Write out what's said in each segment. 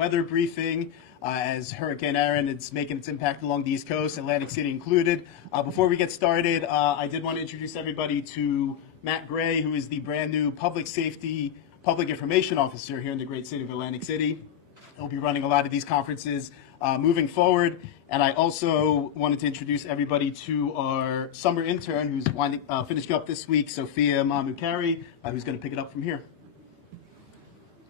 weather briefing as Hurricane Erin is making its impact along the East Coast, Atlantic City included. Before we get started, I did want to introduce everybody to Matt Gray, who is the brand new Public Safety Public Information Officer here in the great city of Atlantic City. He'll be running a lot of these conferences moving forward. And I also wanted to introduce everybody to our summer intern who's finishing up this week, Sophia Mamukari, who's going to pick it up from here.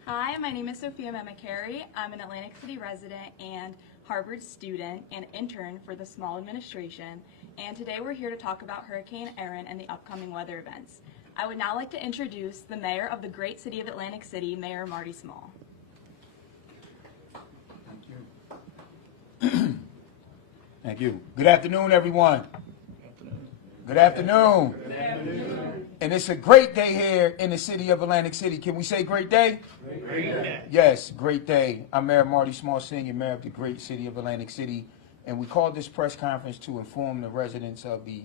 Hi, my name is Sophia Mamukari. I'm an Atlantic City resident and Harvard student and intern for the small administration. And today we're here to talk about Hurricane Erin and the upcoming weather events. I would now like to introduce the mayor of the great city of Atlantic City, Mayor Marty Small. Thank you. Good afternoon, everyone. Good afternoon. Good afternoon. And it's a great day here in the city of Atlantic City. Can we say great day? Great day. Yes, great day. I'm Mayor Marty Small, Senior Mayor of the great city of Atlantic City. And we called this press conference to inform the residents of the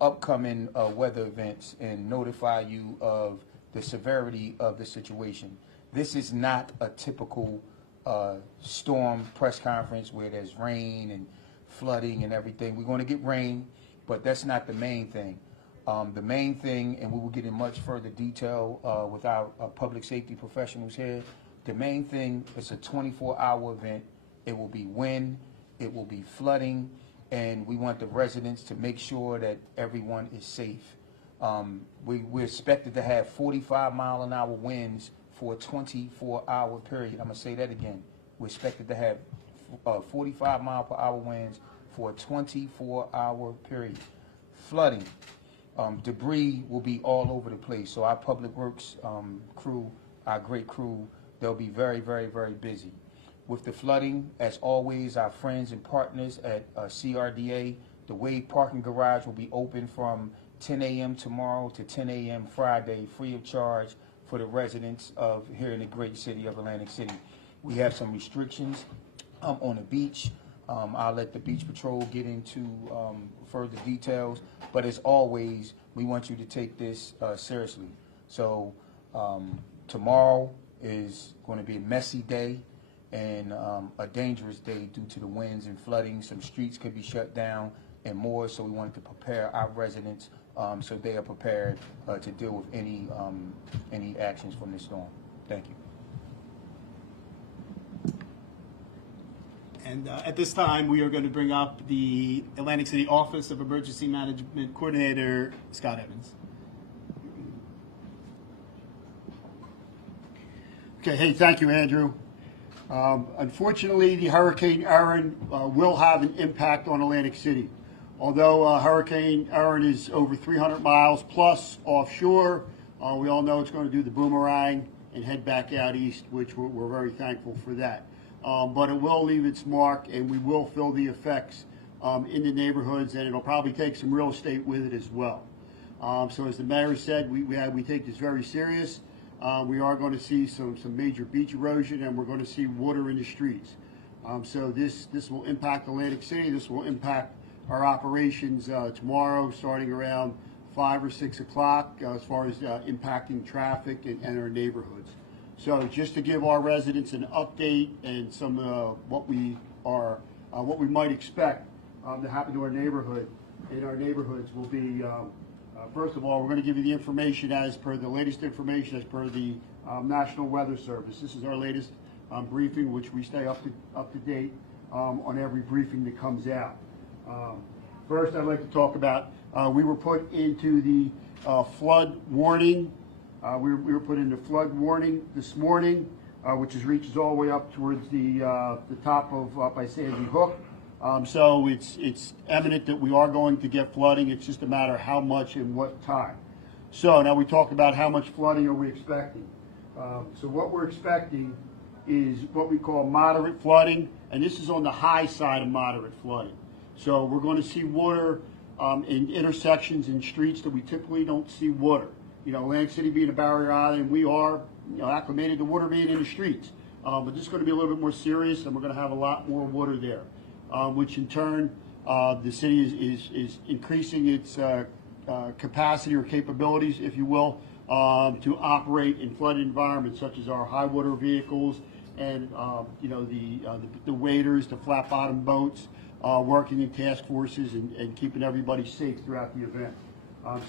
upcoming weather events and notify you of the severity of the situation. This is not a typical storm press conference where there's rain and flooding and everything. We're going to get rain, but that's not the main thing. The main thing, and we will get in much further detail with our public safety professionals here, the main thing is a 24-hour event. It will be wind, it will be flooding, and we want the residents to make sure that everyone is safe. We're expected to have 45-mile-an-hour winds for a 24-hour period. I'm going to say that again. We're expected to have 45-mile-per-hour winds for a 24-hour period. Flooding. Debris will be all over the place. So our public works crew, our great crew, they'll be very, very, very busy. With the flooding, as always, our friends and partners at CRDA, the Wade Parking Garage will be open from 10 a.m. tomorrow to 10 a.m. Friday, free of charge for the residents of here in the great city of Atlantic City. We have some restrictions on the beach. I'll let the Beach Patrol get into further details, but as always, we want you to take this seriously. So tomorrow is going to be a messy day and a dangerous day due to the winds and flooding. Some streets could be shut down and more, so we wanted to prepare our residents so they are prepared to deal with any actions from this storm. Thank you. And at this time, we are going to bring up the Atlantic City Office of Emergency Management Coordinator, Scott Evans. Okay, hey, thank you, Andrew. Unfortunately, the Hurricane Erin will have an impact on Atlantic City. Although Hurricane Erin is over 300 miles plus offshore, we all know it's going to do the boomerang and head back out east, which we're very thankful for that. But it will leave its mark, and we will feel the effects in the neighborhoods, and it'll probably take some real estate with it as well. So as the mayor said, we take this very serious. We are going to see some major beach erosion, and we're going to see water in the streets. So this will impact Atlantic City. This will impact our operations tomorrow, starting around 5 or 6 o'clock, as far as impacting traffic and our neighborhoods. So just to give our residents an update and some what we might expect to happen to our neighborhood in our neighborhoods will be, first of all, we're going to give you the information as per the latest information as per the National Weather Service. This is our latest briefing, which we stay up to date on every briefing that comes out. First, I'd like to talk about we were put into the flood warning. We were put into flood warning this morning, which reaches all the way up towards the top of by Sandy Hook. So it's eminent that we are going to get flooding. It's just a matter of how much and what time. So now we talk about how much flooding are we expecting. So what we're expecting is what we call moderate flooding, and this is on the high side of moderate flooding. So we're going to see water in intersections and streets that we typically don't see water. You know, Atlantic City being a barrier island, we are acclimated to water being in the streets. But this is going to be a little bit more serious, and we're going to have a lot more water there, which in turn, the city is increasing its capacity or capabilities, if you will, to operate in flooded environments such as our high water vehicles and the waders, the flat bottom boats, working in task forces and keeping everybody safe throughout the event.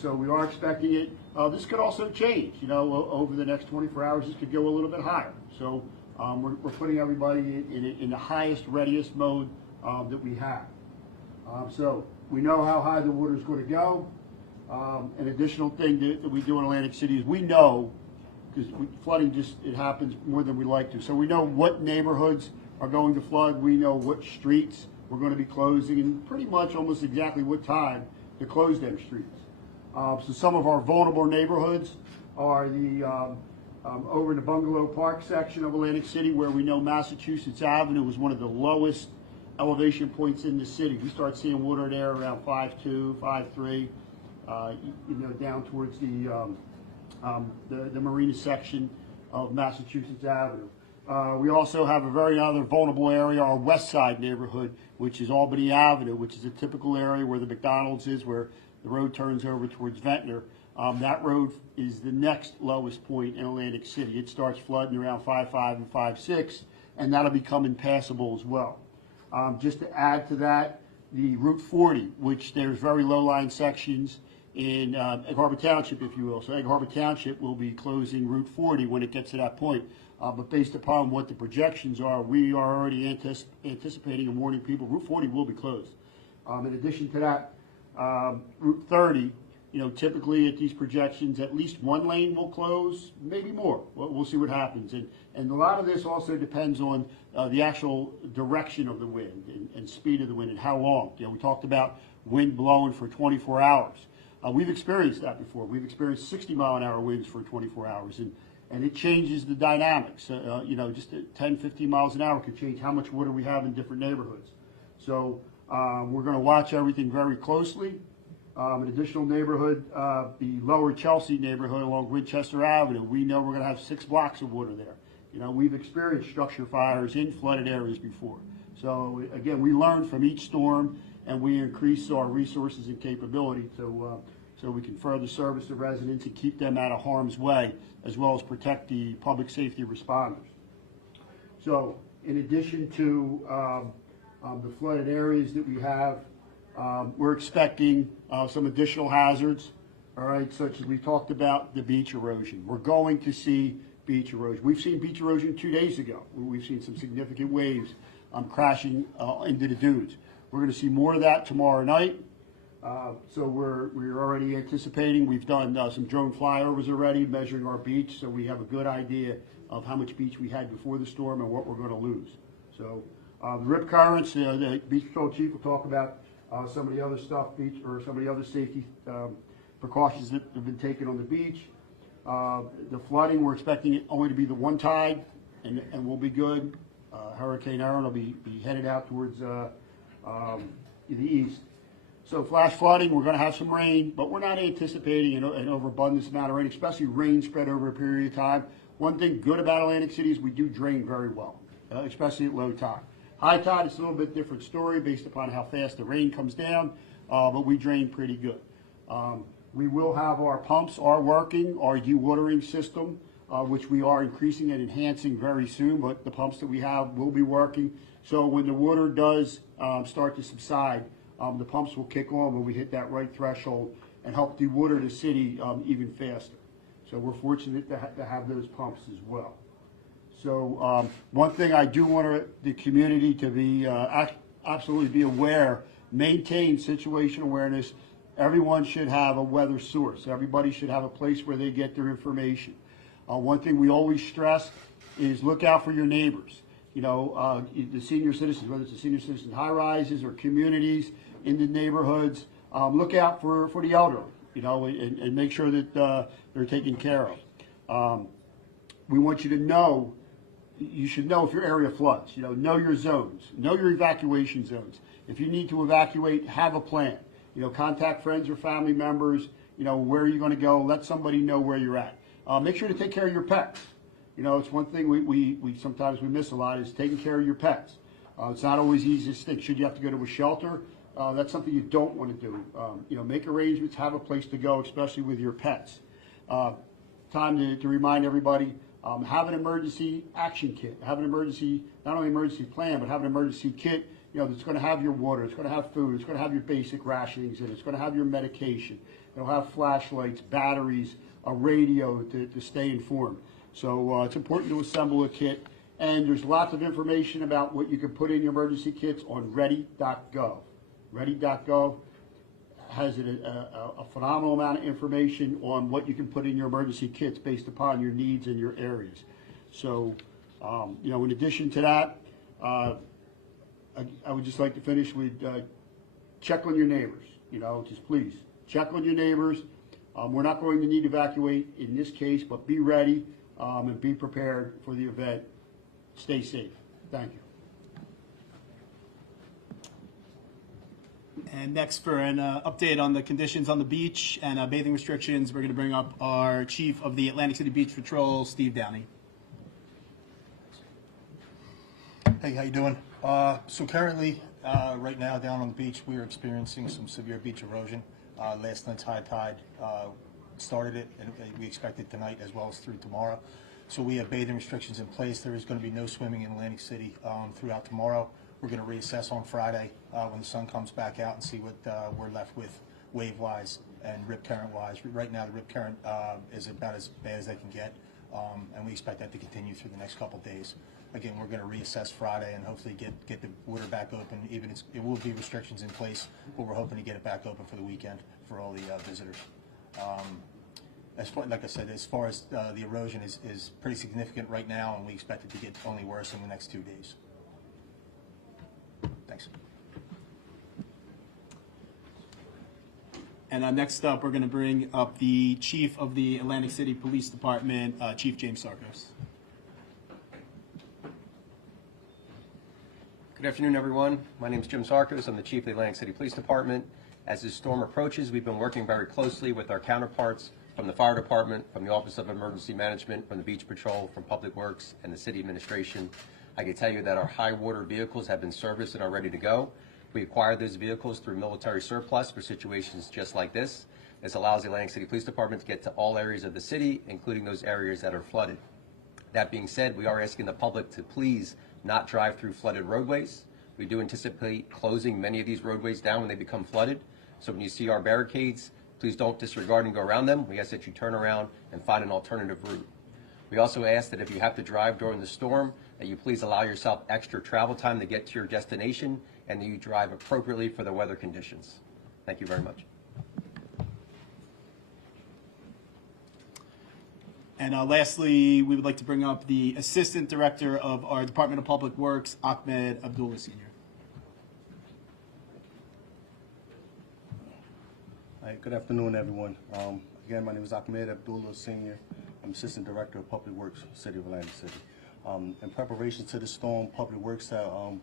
So we are expecting it. This could also change, over the next 24 hours. This could go a little bit higher. So we're putting everybody in the highest, readiest mode that we have. So we know how high the water is going to go. An additional thing that we do in Atlantic City is we know, because flooding it happens more than we like to. So we know what neighborhoods are going to flood. We know what streets we're going to be closing, and pretty much almost exactly what time to close them streets. So some of our vulnerable neighborhoods are the over in the Bungalow Park section of Atlantic City, where we know Massachusetts Avenue was one of the lowest elevation points in the city. We start seeing water there around 5.2, 5.3, down towards the marina section of Massachusetts Avenue. We also have a very other vulnerable area, our West Side neighborhood, which is Albany Avenue, which is a typical area where the McDonald's is, where the road turns over towards Ventnor. That road is the next lowest point in Atlantic City. It starts flooding around 5.5 and 5.6, and that'll become impassable as well. Just to add to that, the Route 40, which there's very low-lying sections in Egg Harbor Township, if you will. So Egg Harbor Township will be closing Route 40 when it gets to that point. But based upon what the projections are, we are already anticipating and warning people Route 40 will be closed. In addition to that, Route 30, typically at these projections, at least one lane will close, maybe more. We'll see what happens. And a lot of this also depends on the actual direction of the wind and speed of the wind and how long. We talked about wind blowing for 24 hours. We've experienced that before. We've experienced 60-mile-an-hour winds for 24 hours, and it changes the dynamics. Just 10, 15 miles an hour could change how much water we have in different neighborhoods. So we're going to watch everything very closely. An additional neighborhood, the lower Chelsea neighborhood along Winchester Avenue, we know we're going to have 6 blocks of water there. We've experienced structure fires in flooded areas before. So again, we learn from each storm, and we increase our resources and capability so we can further service the residents and keep them out of harm's way, as well as protect the public safety responders. So in addition to the flooded areas that we have, we're expecting some additional hazards, all right, such as we talked about the beach erosion. We're going to see beach erosion. We've seen beach erosion 2 days ago. We've seen some significant waves crashing into the dunes. We're going to see more of that tomorrow night. So we're already anticipating. We've done some drone flyovers already, measuring our beach, so we have a good idea of how much beach we had before the storm and what we're going to lose. So the rip currents, the beach patrol chief will talk about some of the other stuff, some of the other safety precautions that have been taken on the beach. The flooding, we're expecting it only to be the one tide, and we'll be good. Hurricane Erin will be headed out towards the east. So flash flooding, we're going to have some rain, but we're not anticipating an overabundance amount of rain, especially rain spread over a period of time. One thing good about Atlantic City is we do drain very well, especially at low tide. High tide is a little bit different story based upon how fast the rain comes down, but we drain pretty good. We will have our pumps are working, our dewatering system, which we are increasing and enhancing very soon, but the pumps that we have will be working. So when the water does start to subside, the pumps will kick on when we hit that right threshold and help dewater the city even faster. So we're fortunate to have those pumps as well. So one thing I do want the community to be absolutely be aware, maintain situation awareness. Everyone should have a weather source. Everybody should have a place where they get their information. One thing we always stress is look out for your neighbors. The senior citizens, whether it's the senior citizen high rises or communities in the neighborhoods, look out for the elderly, and make sure that they're taken care of. We want you to know, you should know if your area floods, know your zones, know your evacuation zones. If you need to evacuate, have a plan. Contact friends or family members, where are you going to go? Let somebody know where you're at. Make sure to take care of your pets. It's one thing we sometimes we miss a lot is taking care of your pets. It's not always the easiest thing. Should you have to go to a shelter, that's something you don't want to do. Make arrangements, have a place to go, especially with your pets. Time to remind everybody, Have an emergency action kit. Have an emergency, not only emergency plan, but have an emergency kit, that's going to have your water, it's going to have food, it's going to have your basic rationings in it, it's going to have your medication, it'll have flashlights, batteries, a radio to stay informed. So it's important to assemble a kit. And there's lots of information about what you can put in your emergency kits on ready.gov. Ready.gov has a phenomenal amount of information on what you can put in your emergency kits based upon your needs in your areas. So, in addition to that, I would just like to finish with check on your neighbors. Just please check on your neighbors. We're not going to need to evacuate in this case, but be ready and be prepared for the event. Stay safe. Thank you. And next, for an update on the conditions on the beach and bathing restrictions, we're going to bring up our Chief of the Atlantic City Beach Patrol, Steve Downey. Hey, how you doing? So currently, right now down on the beach, we are experiencing some severe beach erosion. Last night's high tide started it, and we expect it tonight as well as through tomorrow. So we have bathing restrictions in place. There is going to be no swimming in Atlantic City throughout tomorrow. We're going to reassess on Friday when the sun comes back out and see what we're left with wave-wise and rip current-wise. Right now, the rip current is about as bad as they can get, and we expect that to continue through the next couple of days. Again, we're going to reassess Friday and hopefully get the water back open. It will be restrictions in place, but we're hoping to get it back open for the weekend for all the visitors. Like I said, as far as the erosion is pretty significant right now, and we expect it to get only worse in the next 2 days. Thanks. And next up, we're going to bring up the Chief of the Atlantic City Police Department, Chief James Sarkos. Good afternoon, everyone. My name is Jim Sarkos. I'm the Chief of the Atlantic City Police Department. As this storm approaches, we've been working very closely with our counterparts from the Fire Department, from the Office of Emergency Management, from the Beach Patrol, from Public Works, and the City Administration. I can tell you that our high water vehicles have been serviced and are ready to go. We acquired those vehicles through military surplus for situations just like this. This allows the Atlantic City Police Department to get to all areas of the city, including those areas that are flooded. That being said, we are asking the public to please not drive through flooded roadways. We do anticipate closing many of these roadways down when they become flooded. So when you see our barricades, please don't disregard and go around them. We ask that you turn around and find an alternative route. We also ask that if you have to drive during the storm, that you please allow yourself extra travel time to get to your destination and that you drive appropriately for the weather conditions. Thank you very much. And lastly, we would like to bring up the Assistant Director of our Department of Public Works, Ahmed Abdullah Sr. Hi, good afternoon, everyone. Again, my name is Ahmed Abdullah Sr. I'm Assistant Director of Public Works, City of Atlantic City. In preparation to the storm, Public Works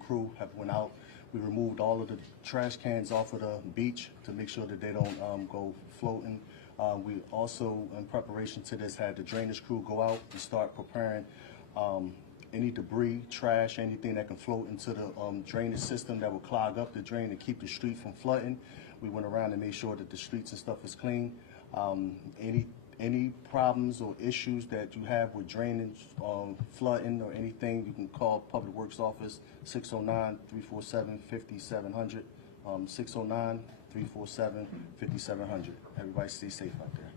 crew have went out. We removed all of the trash cans off of the beach to make sure that they don't go floating. We also, in preparation to this, had the drainage crew go out and start preparing any debris, trash, anything that can float into the drainage system that will clog up the drain and keep the street from flooding. We went around and made sure that the streets and stuff is clean. Any problems or issues that you have with drainage, flooding, or anything, you can call Public Works Office 609-347-5700. 609-347-5700. Everybody stay safe out there.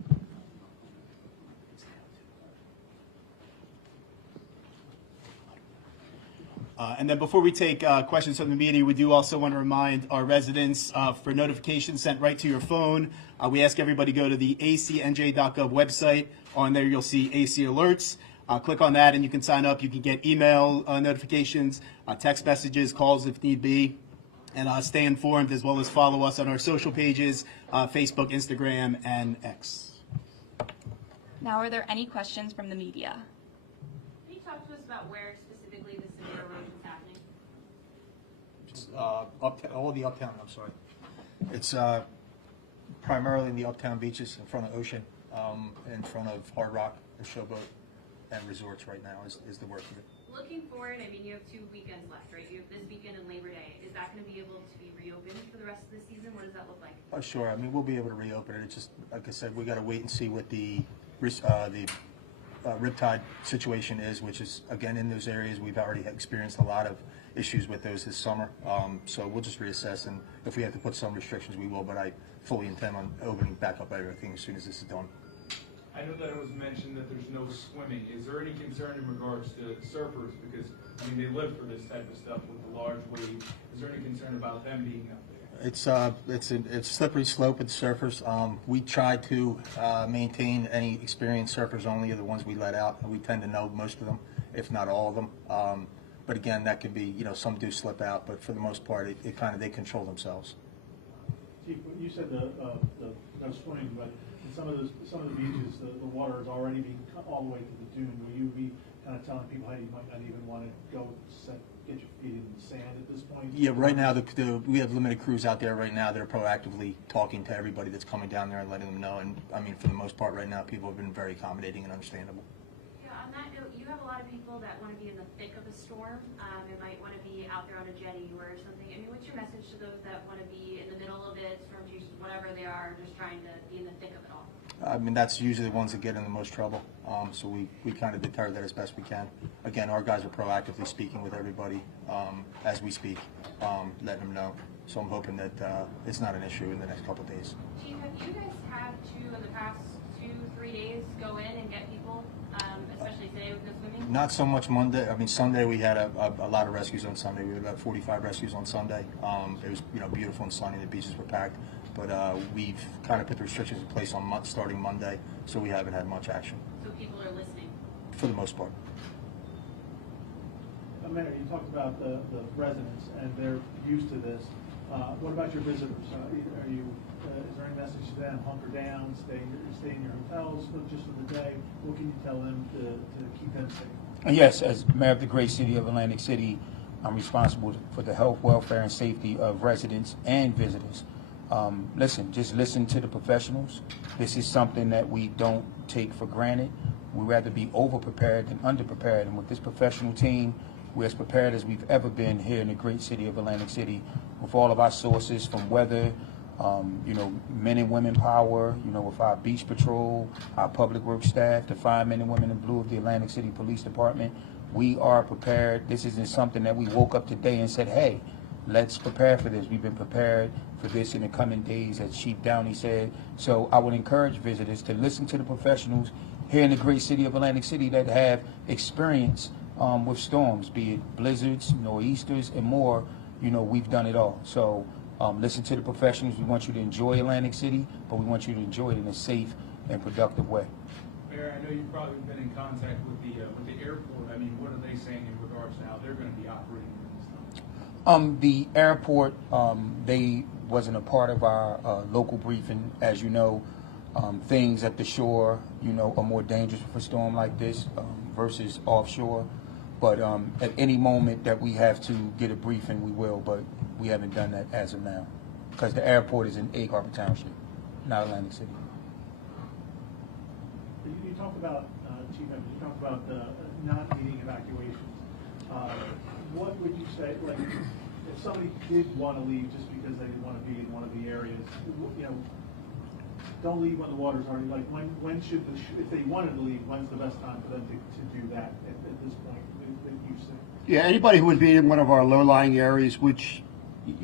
And then before we take questions from the media, we do also want to remind our residents for notifications sent right to your phone. We ask everybody to go to the acnj.gov website. On there, you'll see AC alerts. Click on that and you can sign up. You can get email notifications, text messages, calls if need be. And stay informed, as well as follow us on our social pages, Facebook, Instagram, and X. Now, are there any questions from the media? Can you talk to us about where specifically the severe erosion is happening? All the uptown, I'm sorry. It's primarily in the uptown beaches in front of Ocean, in front of Hard Rock, the Showboat, and resorts right now is the work of it. Looking forward, I mean, you have 2 weekends left, right? You have this weekend and Labor Day. Is that going to be able to be reopened for the rest of the season? What does that look like? Sure. I mean, we'll be able to reopen it. It's just, like I said, we got to wait and see what the riptide situation is, which is, again, in those areas, we've already experienced a lot of issues with those this summer. So we'll just reassess, and if we have to put some restrictions, we will, but I fully intend on opening back up everything as soon as this is done. I know that it was mentioned that there's no swimming. Is there any concern in regards to surfers? Because, I mean, they live for this type of stuff with the large waves. Is there any concern about them being out there? It's a slippery slope with surfers. We try to maintain any experienced surfers only are the ones we let out, and we tend to know most of them, if not all of them. But again, that could be, some do slip out, but for the most part, they control themselves. Chief, you said the no swimming, but in some of the beaches, the water is already being cut all the way to the dune. Will you be kind of telling people, hey, you might not even want to go get your feet in the sand at this point? Yeah, right now we have limited crews out there right now that are proactively talking to everybody that's coming down there and letting them know. And I mean, for the most part, right now, people have been very accommodating and understandable. Yeah, on that note, you have a lot of people that want to be in the thick of a storm and might want to be out there on a jetty or something. I mean, what's your message to those that want to be in the middle of it, storm chasers, whatever they are, just trying to be in the thick of it all? I mean, that's usually the ones that get in the most trouble. So we kind of deter that as best we can. Again, our guys are proactively speaking with everybody as we speak, letting them know. So I'm hoping that it's not an issue in the next couple of days. Chief, have you guys had to, in the past 2-3 days, go in and get people, especially today with no swimming? Not so much Monday. I mean, Sunday we had a lot of rescues on Sunday. We had about 45 rescues on Sunday. It was beautiful and sunny. The beaches were packed. But we've kind of put the restrictions in place on starting Monday, so we haven't had much action. So people are listening? For the most part. Mayor, you talked about the residents and they're used to this. What about your visitors? Is there any message to them? Hunker down, stay in your hotels just for the day. What can you tell them to keep them safe? Yes, as mayor of the great city of Atlantic City, I'm responsible for the health, welfare, and safety of residents and visitors. Just listen to the professionals. This is something that we don't take for granted. We'd rather be over-prepared than under-prepared. And with this professional team, we're as prepared as we've ever been here in the great city of Atlantic City with all of our sources from weather, men and women power, with our beach patrol, our public works staff, the firemen and women in blue of the Atlantic City Police Department. We are prepared. This isn't something that we woke up today and said, hey, let's prepare for this. We've been prepared for this in the coming days, as Chief Downey said. So I would encourage visitors to listen to the professionals here in the great city of Atlantic City that have experience with storms, be it blizzards, nor'easters, and more. We've done it all. So listen to the professionals. We want you to enjoy Atlantic City, but we want you to enjoy it in a safe and productive way. Mayor, I know you've probably been in contact with the airport. I mean, what are they saying in regards to how they're going to be operating during this time? The airport, they wasn't a part of our local briefing. As you know, things at the shore, are more dangerous for a storm like this versus offshore. But at any moment that we have to get a briefing, we will. But we haven't done that as of now because the airport is in Egg Harbor Township, not Atlantic City. You talked about, Chief Evans, you talked about not needing evacuations. What would you say, like, if somebody did want to leave just because they didn't want to be in one of the areas, don't leave when the water's already, like, when should if they wanted to leave, when's the best time for them to do that at this point that you say? Yeah, anybody who would be in one of our low-lying areas, which,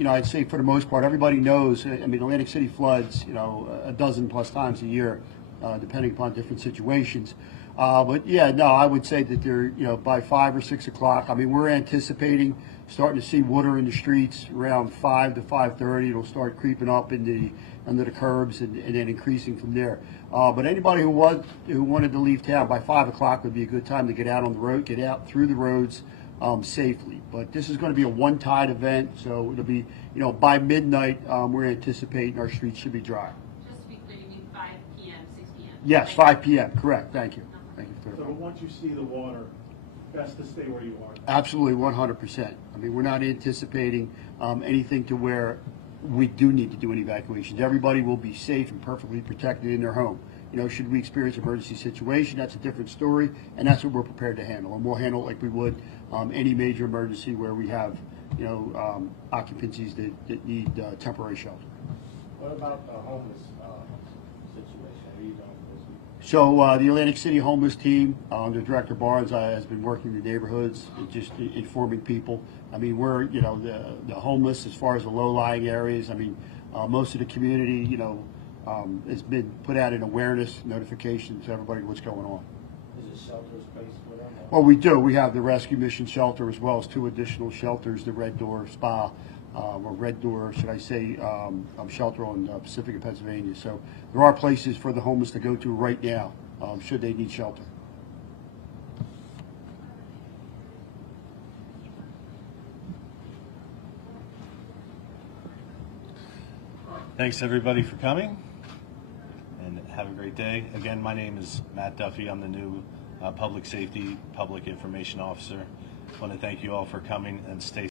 I'd say for the most part, everybody knows. I mean, Atlantic City floods, a dozen plus times a year, depending upon different situations. But yeah, no, I would say that they're, by 5 or 6 o'clock. I mean, we're anticipating starting to see water in the streets around 5 to 5:30. It'll start creeping up under the curbs and then increasing from there. But anybody who wanted to leave town by 5 o'clock would be a good time to get out on the road, get out through the roads safely. But this is going to be a one-tide event, so it'll be, by midnight, we're anticipating our streets should be dry. Just to be clear, you mean 5 p.m., 6 p.m.? Yes, 5 p.m. Correct. Thank you. Thank you. So once you see the water, best to stay where you are. Absolutely, 100%. I mean, we're not anticipating anything to where we do need to do any evacuations. Everybody will be safe and perfectly protected in their home. Should we experience an emergency situation, that's a different story, and that's what we're prepared to handle. And we'll handle it like we would any major emergency where we have, occupancies that need temporary shelter. What about the homeless situation? What are you doing for those people? So the Atlantic City homeless team, under Director Barnes, has been working the neighborhoods, and just informing people. I mean, we're, you know, the homeless, as far as the low-lying areas, I mean, most of the community, you know, has been put out an awareness notification to everybody what's going on. Is it shelters based for them? Well, we do. We have the Rescue Mission Shelter as well as 2 additional shelters, the Red Door Spa, or Red Door, should I say, shelter on Pacific and Pennsylvania. So there are places for the homeless to go to right now, should they need shelter. Thanks everybody for coming, and have a great day. Again, my name is Matt Duffy. I'm the new Public Safety, Public Information Officer. I want to thank you all for coming, and stay